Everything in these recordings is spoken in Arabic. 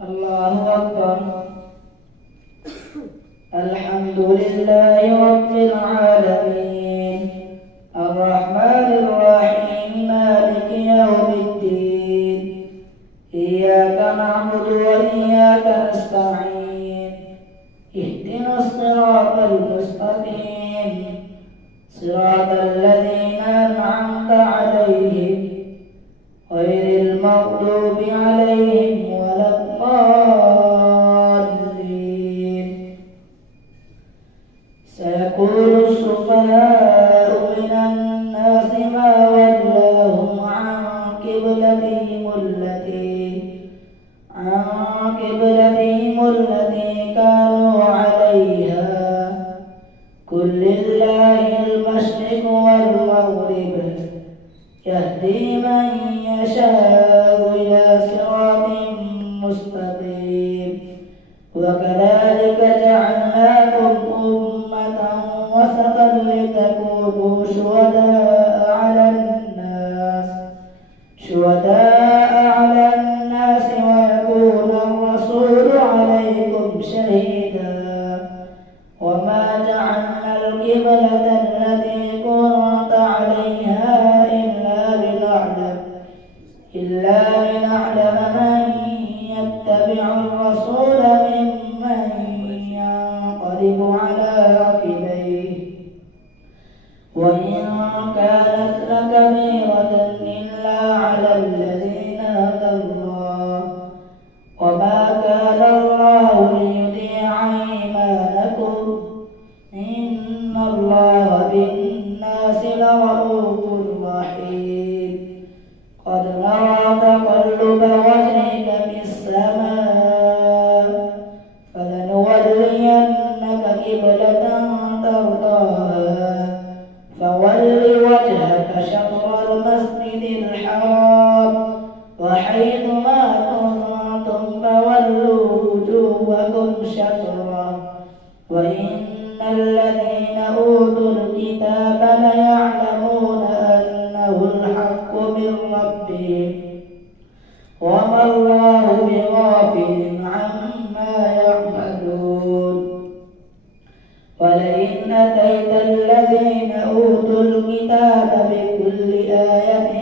الله أكبر. الحمد لله رب العالمين الرحمن الرحيم مالك يوم الدين إياك نعبد وإياك نستعين اهدنا الصراط المستقيم صراط الذين أنعمت عليهم غير المغضوب عليهم ولا الضالين. سيقول السفهاء من الناس ما ولاهم عن قبلتهم التي كانوا عليها قل لله المشرق والمغرب يهدي من يشاء إلى صراط مستقيم. وكذلك جعلناكم أمة وسطا لتكونوا شهداء على الناس ويكون الرسول عليكم شهيدا. وما جعلنا القبلة التي كنت عليها إلا لنعلم من يتبع الرسول ممن ينقلب على عقبيه وإن كانت لكبيرة إلا على الذين هدى الله. وما كان الله ليضيع إيمانكم إن الله بالناس لرءوف رحيم. قد نرى تقلب وجهك في السماء فلنولينك قبلة ترضاها فول وجهك شطر المسجد الحرام وحيث ما كنتم فولوا وجوهكم شطره وإن الذين أوتوا الكتاب ليعلمون أنه الحق من ربهم وما الله بغافل عما يعملون. ولئن أتيت الذين أوتوا الكتاب بكل آية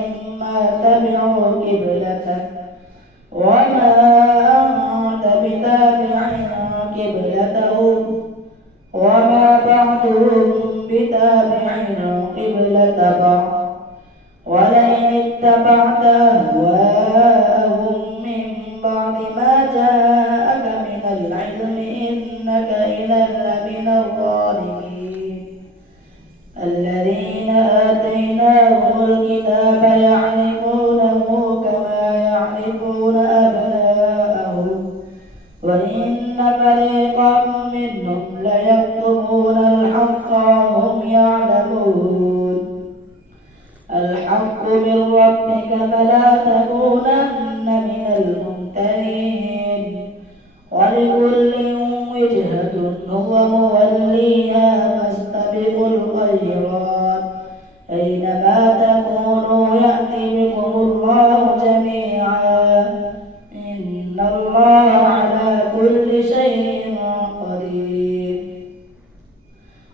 ما تبعوا قبلتك وما أنت بتابع قبلتهم وما بعضهم بتابع قبلة بعض. ولئن اتبعت أهواءهم من بعد ما جاءك من العلم إنك إذا لمن الظالمين. الذين آتيناهم الكتاب يعرفونه كما يعرفون أبناءهم وإن فريقا منهم ليكتمون الحق وهم يعلمون. الحق من ربك فلا تكونن من الممترين. ولكل وجهة هو موليها فاستبقوا الخيرات أينما تكونوا يأتي بكم الله جميعا إن الله على كل شيء قدير.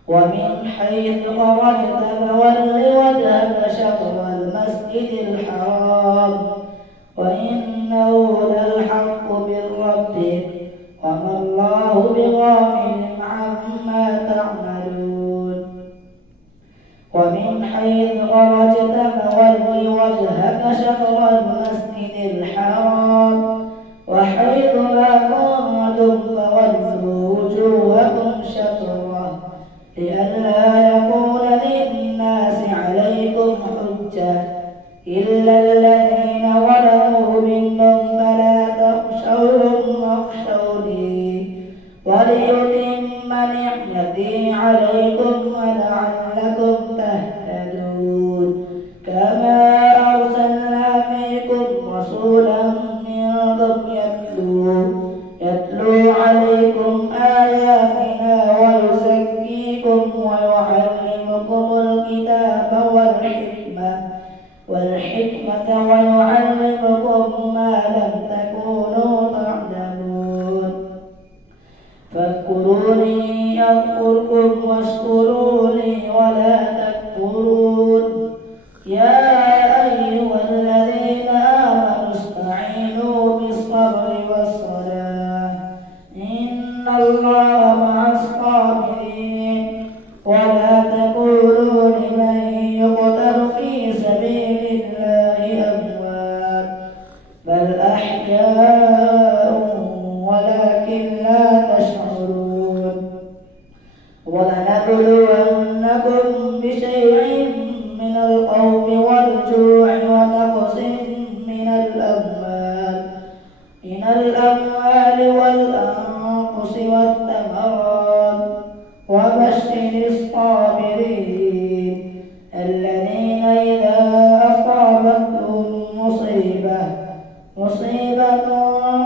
ومن حيث خرجت فول وجهك شطر المسجد الحرام وإنه للحق من ربك وما الله بغافل عما تعملون. ومن حيث خرجت فول وجهك شطر المسجد الحرام وحيث ما كنتم فولوا وجوهكم شطره لئلا يكون للناس عليكم حجة إلا الذين ظلموا منهم فلا تخشوهم واخشوني وليطيع أحياء ولكن لا تشعرون. ولنبلونكم بشيء من الخوف والجوع ونقص من الأموال والأنفس والثمرات وبشر الصابرين الذين إذا أصابتهم مصيبة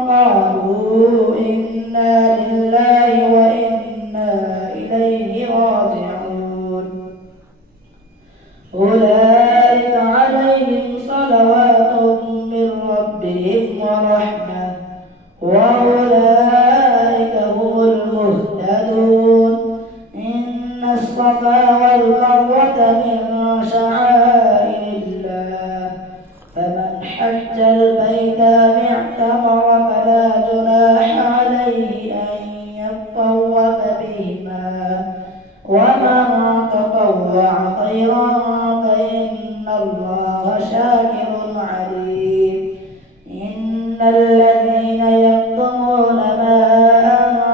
قالوا إنا لله وإنا إليه راجعون. أولئك عليهم صلوات من ربهم ورحمة وأولئك هم المهتدون. إن الصفا والمروة من شعائر الله فمن حج البيت أو اعتمر فلا جناح عليه أن يطوف بهما ومن تطوع خيرا فإن الله شاكر عليم. إن الذين يكتمون ما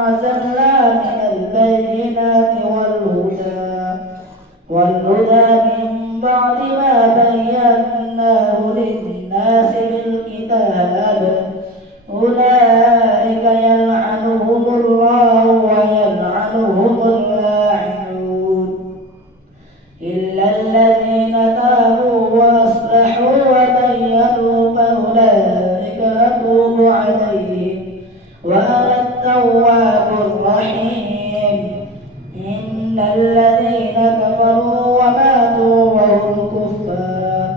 أنزلنا من البينات والهدى من بعد ما بيناه للناس بالكتاب أولئك يلعنهم الله ويلعنهم اللاعنون إلا الذين تابوا وأصلحوا وبينوا فأولئك أتوب عليهم وأنا التواب الرحيم. إن الذين كفروا وماتوا وهم كفار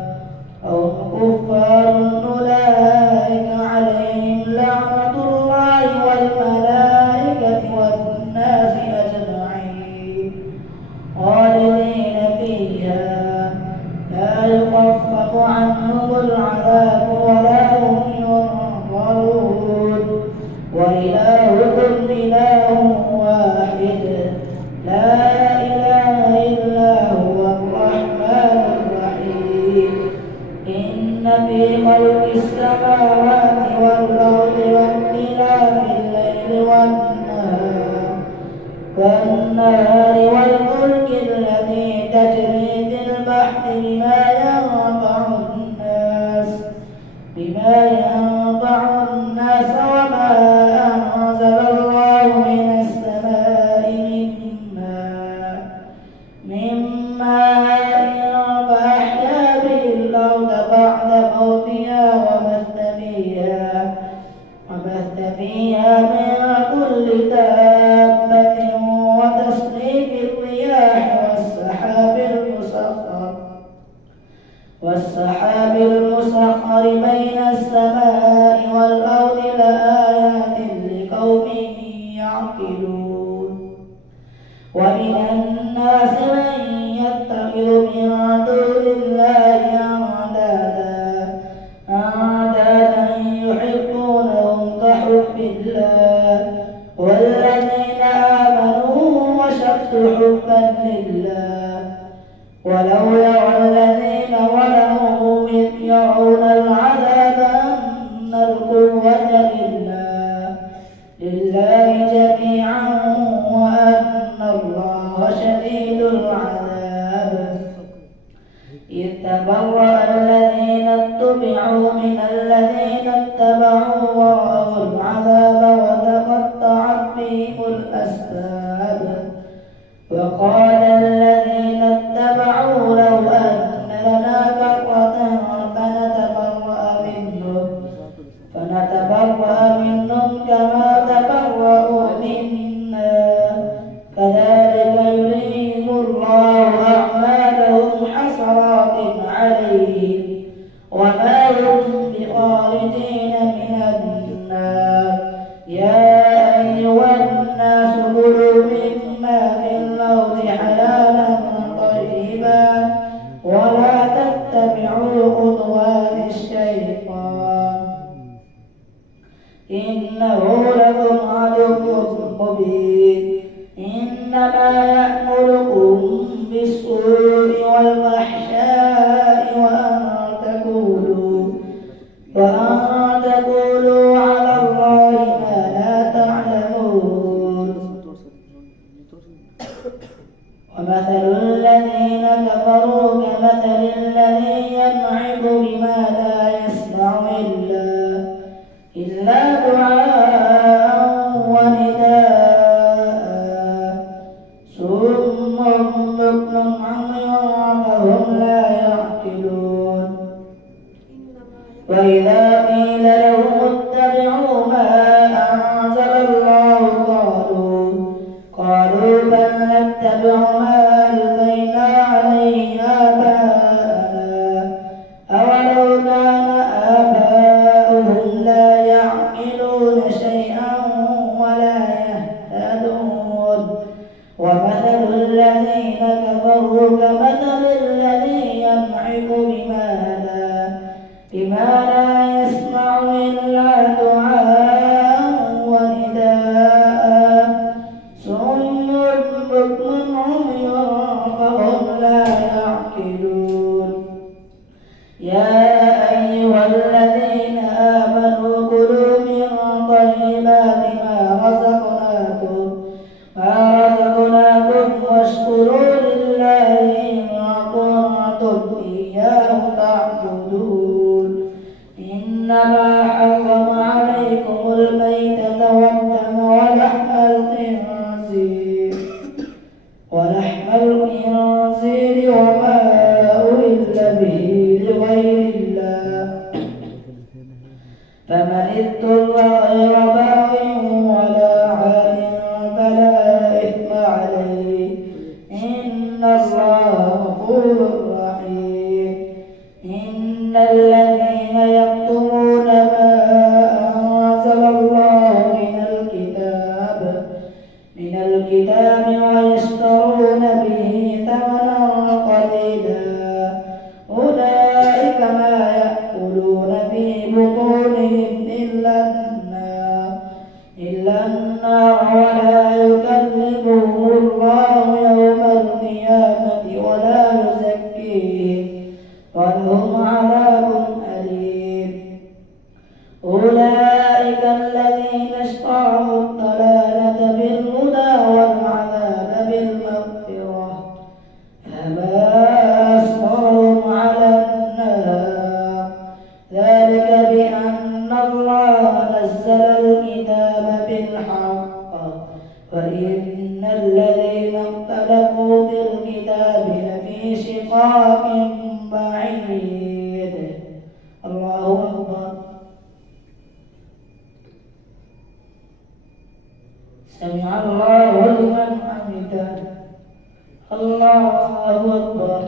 أولئك عليهم لعنة الله والملائكة والناس أجمعين خالدين فيها لا يخفف عنهم العذاب ولا هم ينظرون. وإلهكم إله واحد لا إله إلا هو الرحمن الرحيم. إن في خلق السماوات والأرض واختلاف الليل والنهار والفلك التي تجري في البحر بما ينفع الناس وما أنزل الله من السماء من ماء فأحيا به الأرض بعد موتها وبث فيها من كل دابة وتصريف الرياح والسحاب المسخر بين السماء والأرض لآيات لقوم يعقلون. ومن الناس من يتخذ من دون الله أندادا يحبونهم كحب الله والذين آمنوا أشد حبا لله. ولو يرى الذين ظلموا إذ يرون العذاب أن القوة لله جميعا وأن الله شديد العذاب. إذ تبرأ الذين اتبعوا من الذين اتبعوا ورأوا العذاب وتقطعت بهم الأسباب. وقال الذين اتبعوا لو أن لنا كرة فنتبرأ منهم كما تبرأوا منا كذلك يريهم الله أعمالهم حسرات عليهم وما هم بخارجين من النار. يا أيها الناس كلوا مما في الأرض حلالا طيبا ولا تتبعوا خطوات الشيطان إنه لكم عدو مبين. إنما يأمركم بالسوء والفحشاء وأن تقولوا نتبع ما ألقينا عليه آباءنا أولو كان آباؤهم لا يعقلون شيئا ولا يهتدون ومثل الذين كفروا كمثل الذي ينعق بما لا يسمع إلا دعاء ونداء صم بكم عمي فهم لا يعقلون يا أيها الذين آمنوا كلوا من طيبات ما رزقناكم واشكروا لله إن كنتم إياه تعبدون إنما حرم عليكم الميتة والدم ولحم الخنزير وما أهل به لغير الله فمن اضطر غير باغ ولا عاد فلا إثم عليه إن الله غفور رحيم إن الذين يكتمون ما أنزل الله من الكتاب ويشترون به ثمنا قليلا أولئك ما يأكلون في بطونهم إلا النار ولا يكلمهم الله يوم القيامة ولا يزكيهم ولهم عذاب أليم أولئك الذين اشتروا الضلالة بالهدى والعذاب بالمغفرة فما أصبرهم على النار ذلك بأن الله نزل الكتاب بالحق وإن الذين اختلفوا في الكتاب لفي شقاق بعيد الله أكبر سمع الله لمن حمده الله أكبر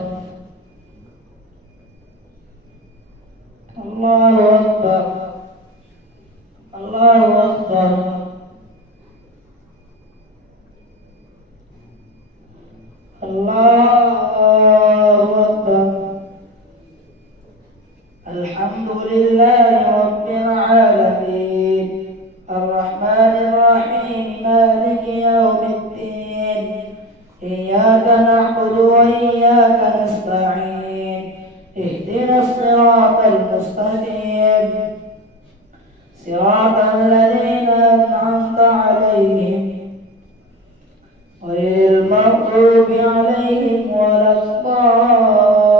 الله أكبر الله أكبر الله أكبر الحمد لله رب العالمين الرحمن الرحيم مالك يوم الدين إياك نعبد وإياك نستعين اهدنا الصراط المستقيم صراط الذين أنعمت عليهم غير المغضوب عليهم ولا الضالين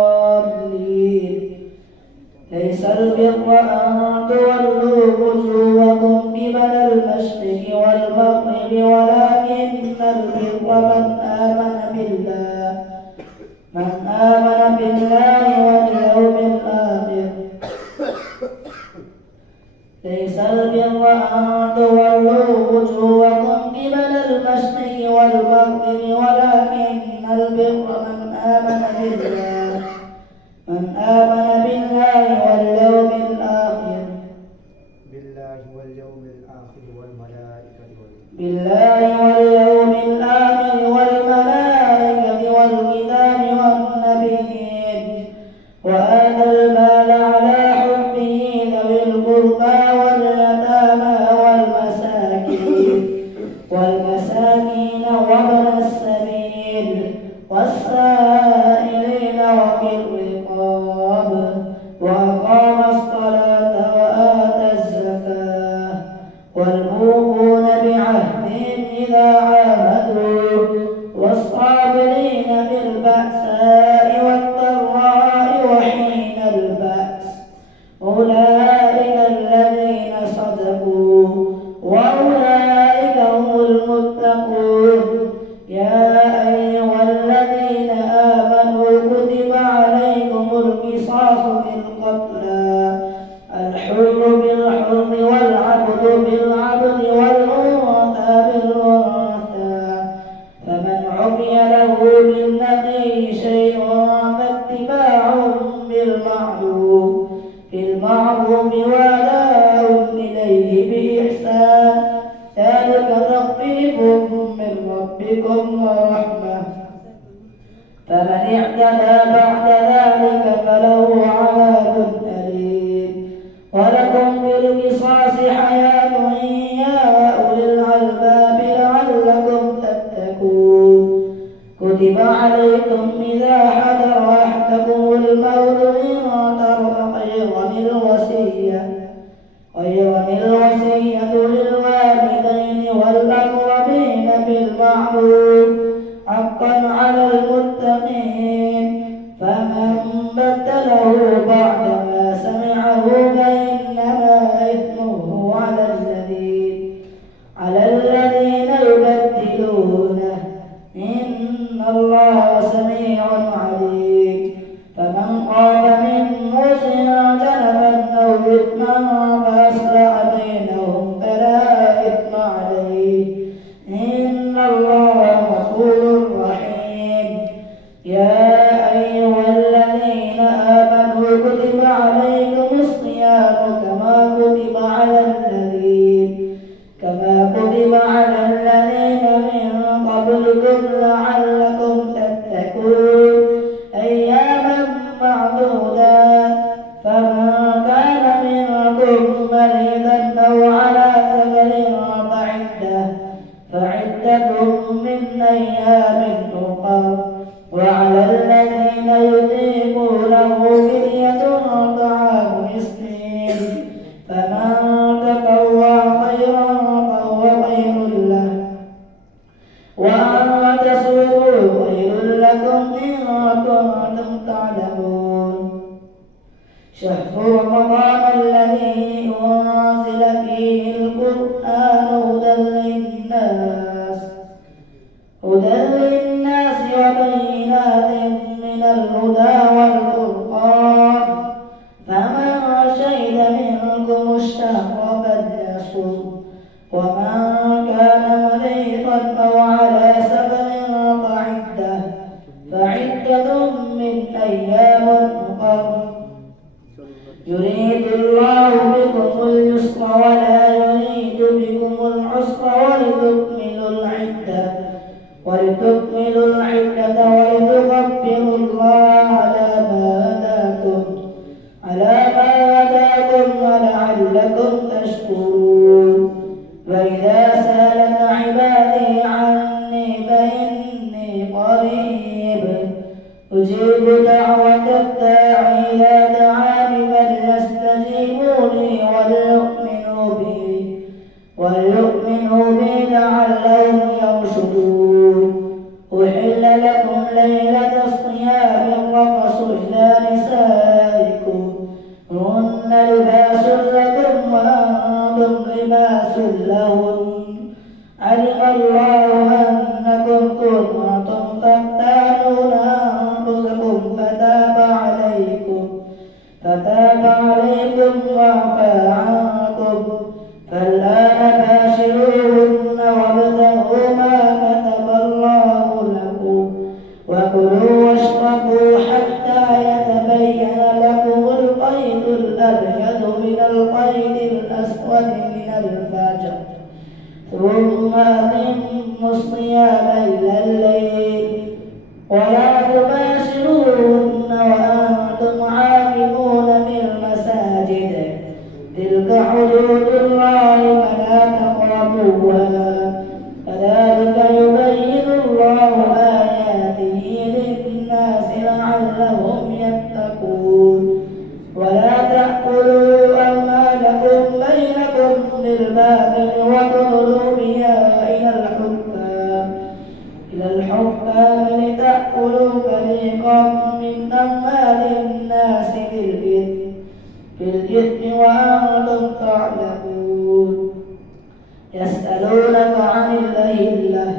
ليس البر أن تولوا وجوهكم قبل المشرق والمغرب ولكن البر من آمن بالله واليوم الآخر ليس البر أن تولوا وجوهكم قبل المشرق والمغرب ولكن البر من آمن بالله واليوم الآخر والكتاب والنبيين وآتى المال على حبه ذوي القربى واليتامى والمساكين وابن السبيل والسائلين وفي الرقاب وأقام الصلاة وآتى الزكاة والموفون بعهدهم إذا عاهدوا الناس حياة يا أولي الألباب لعلكم تتقون كتب عليكم إذا حضر أحدكم الموت إن ترك خيرا الوصية للوالدين والأقربين بالمعروف حقا على المتقين فمن بدله بعدما سمعه فإنما إثمه على الذين يبدلونه إن الله سميع عليم فمن خاف من موص جنفا أو إثما فأصلح بينهم فلا إثم عليه إن الله غفور رحيم يا أيها الذين آمنوا كتب عليكم الصيام كما كتب على الذين من قبلكم لعلكم تتقون أياما معدودات فمن كان منكم مريضا أو على سفر فعدة من أيام أخر وعلى الذين يطيقونه فدية طعام مسكين فمن تطوع خيرا فهو خير له وأن تصوموا خير لكم إن كنتم تعلمون شهر رمضان الذي أنزل فيه القرآن هدى للناس وبينات من الهدى والفرقان فمن شهد منكم الشهر فليصم ومن كان مريضا أو على سفر فعدة من أيام أخر يريد الله بكم اليسر ولا يريد بكم العسر ولتكملوا العدة ولتكبروا الله على ما هداكم ولعلكم تشكرون وإذا سألك عبادي عني فإني قريب أجيب دعوة الداعي إذا دعاني فليستجيبوا لي وليؤمنوا بي لعلهم يرشدون أحل لكم ليلة الصيام الرفث إلى نسائكم هن لباس لكم وأنتم لباس لهن علم الله أنكم كنتم تختانون أنفسكم فتاب عليكم وعفى عنكم فالآن باشروهن وابتغوا ما كتب الله لكم وكلوا واشربوا حتى يتبين لكم الخيط الأبيض من الخيط الأسود من الفجر ثم أتموا الصيام إلى الليل ولا تباشروهن وأنتم عاكفون في المساجد تلك حدود الله فلا تقربوها كذلك يبين الله آياته للناس لعلهم يتقون ولا تأكلوا أموالكم بينكم بالباطل وتدلوا بها إلى الحكام لتأكلوا فريقا من أموال الناس بالإثم وأنتم تعلمون يسألونك عن الأهلة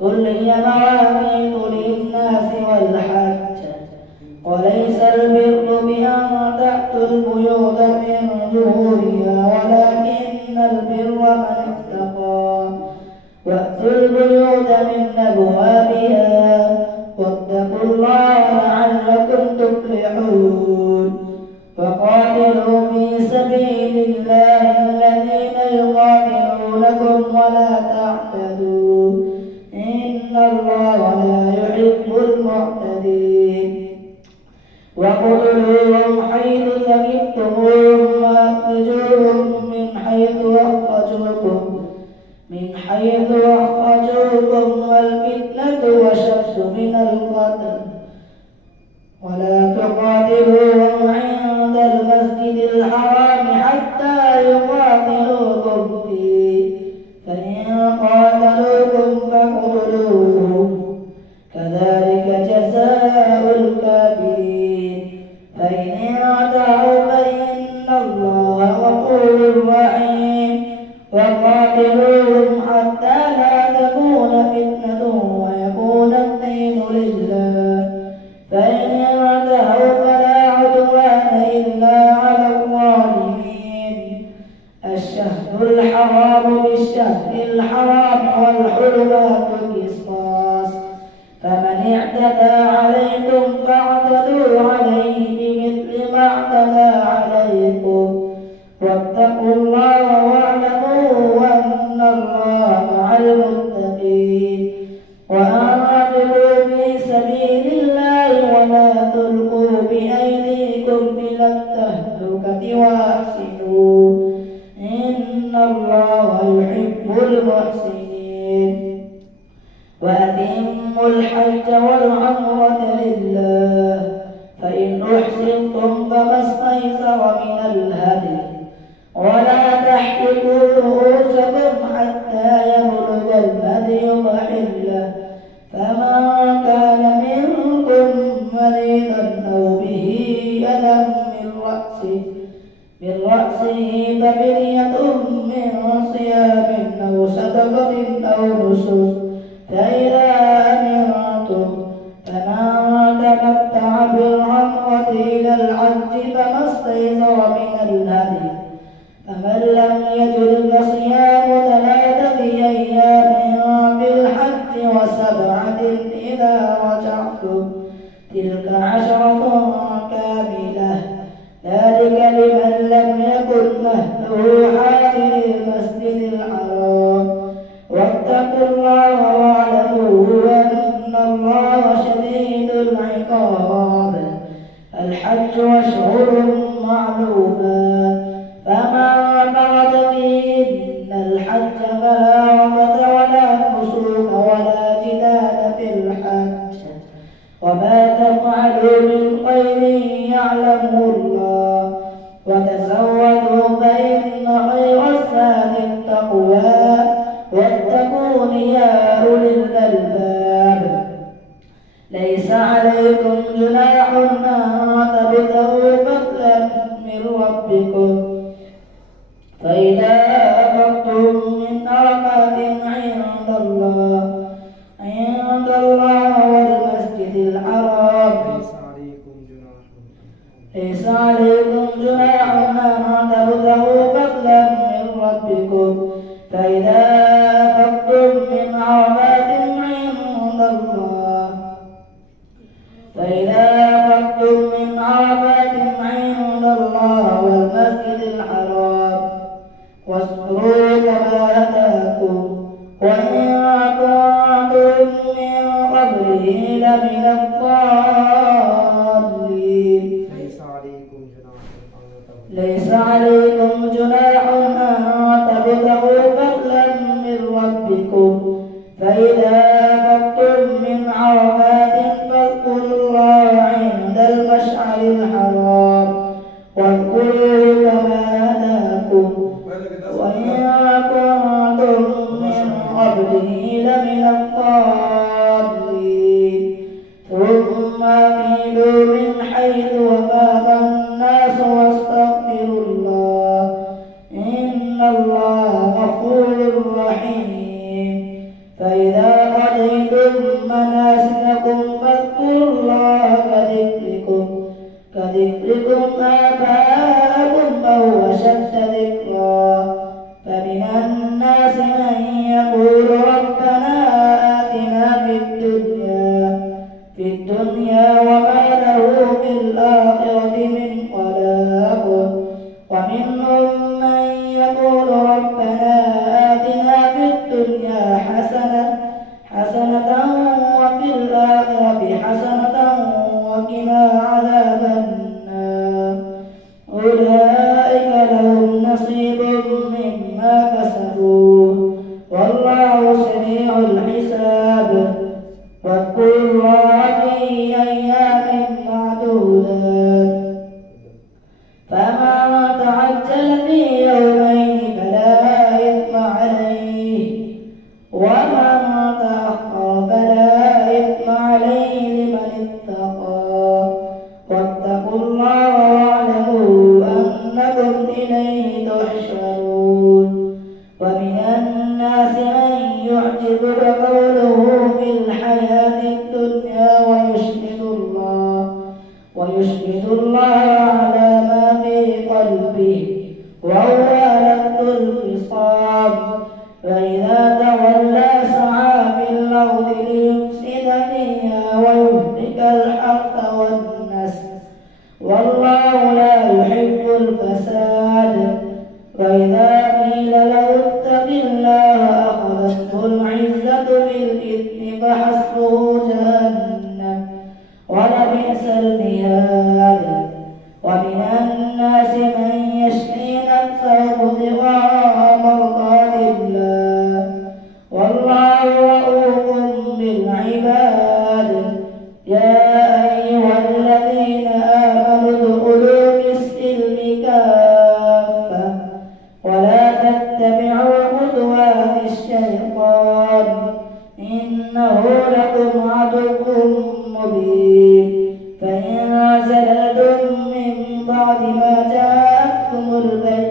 قل هي مواقيت للناس والحج وليس البر بأن تأتوا البيوت من ظهورها ولكن البر من اتقى وأتوا البيوت من أبوابها واتقوا الله لعلكم تفلحون وقاتلوا في سبيل الله الذين يقاتلونكم ولا تعتدوا إن الله لا يحب المعتدين وقتلوهم حيث ثقفتموهم وأخرجوهم من حيث وقاتلوهم حتى لا تكون فتنة ويكون الدين لله فإن انتهوا فلا عدوان إلا على الظالمين. الشهر الحرام بالشهر الحرام والحرمات قصاص فمن اعتدى عليكم فاعتدوا عليه بمثل ما اعتدى عليكم واتقوا الله واعلموا أن الله مع المتقين. وأنفقوا في سبيل الله ولا تلقوا بأيديكم إلى التهلكة وأحسنوا إن الله يحب المحسنين. وأتموا الحج والعمرة لله فإن أحسنتم فما استيسر من الهدي ولا تحلقوا رؤوسكم حتى يبلغ الهدي محله فمن كان منكم مريضا أو به ألم من رأسه ففدية من صيام أو صدقة أو نسك فإذا أمنتم فمن تمتع بالعمرة إلى الحج فما استيسر من الهدي فمن لم يجد فصيام 3 أيام في الحج و7 إذا رجعتم تلك 10 كاملة ذلك لمن لم يكن أهله حاضر المسجد الحرام واتقوا الله واعلموا أن الله شديد العقاب. الحج أشهر معلومات فمن فرض فيهن الحج فلا رفث ولا فسوق ولا جدال في الحج وما تفعلوا من خير يعلمه الله وتزودوا فإن خير الزاد التقوى واتقون يا أولي الألباب. ليس عليكم جناح أن تبتغوا فضلا من ربكم فإذا أفضتم من عرفات عند الله والمسجد الحرام ليس عليكم جناح أن تبتغوا فضلا من ربكم فإذا أفضتم من عرفات عند الله والمسجد الحرام واذكروا كما هداكم وإن كنتم من قبله لمن الضالين. ليس عليكم جناح أن تبتغوا فضلا من ربكم فإذا أفضتم من عرفات فاذكروا الله عند المشعر الحرام واذكروه كما هداكم وإن كنتم من قبله لمن الضالين. ثم أفيدوا من حيث أفاض الناس واستغفروا الله إن الله غفور رحيم. فإذا قضيتم مناسككم فاذكروا الله كذكركم آباءكم أو أشد ذكرا. فمن الناس من يقول ربنا آتنا في الدنيا وما له في الآخرة من خلاق ومنهم من يقول ربنا آتنا في الدنيا حسنة وفي الآخرة وإذا تولى سعى في الأرض ليفسد فيها ويهلك الحرث والنسل والله لا يحب الفساد. وإذا قيل له اتق الله أخذته العزة بالإثم فحسبه جهنم ولبئس المهاد. ومن الناس من يشري نفسه ابتغاء مرضات الله والله رؤوف بالعباد. يا أيها الذين آمنوا ادخلوا في السلم كافة ولا تتبعوا خطوات الشيطان إنه لكم عدو مبين. فإن زللتم من بعد ما جاءتكم البينات